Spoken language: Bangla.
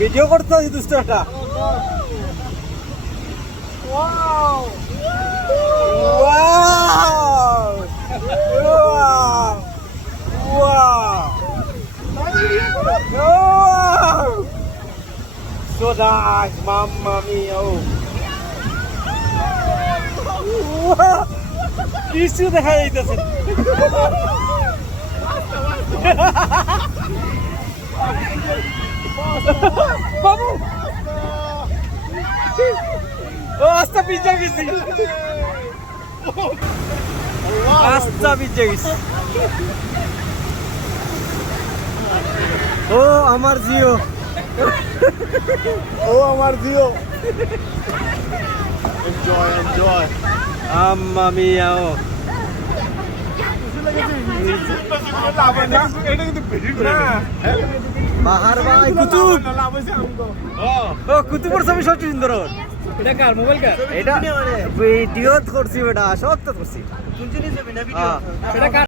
ভিডিও করতে হয় দুষ্টটা। Wow! Wow! Wow! Wow! Wow! So nice, mamma mia! Wow! কিছু দেখা যাইতেছে। বাবু ও আস্তা পিজ্জা গেছি, আস্তা পিজ্জা গেছি। ও আমার জিও, ও আমার জিও। Enjoy, enjoy. আম্মা মিয়া। ও এটা কিন্তু বেশি করে না। বাহার ভাই কুতুব, লাভ হইছে আমগো। ও কুতুবর ছবি সব সুন্দর। এটা কার মোবাইল কার? এটা ভিডিও করছি, বেটা সব তো করছি। এটা কার?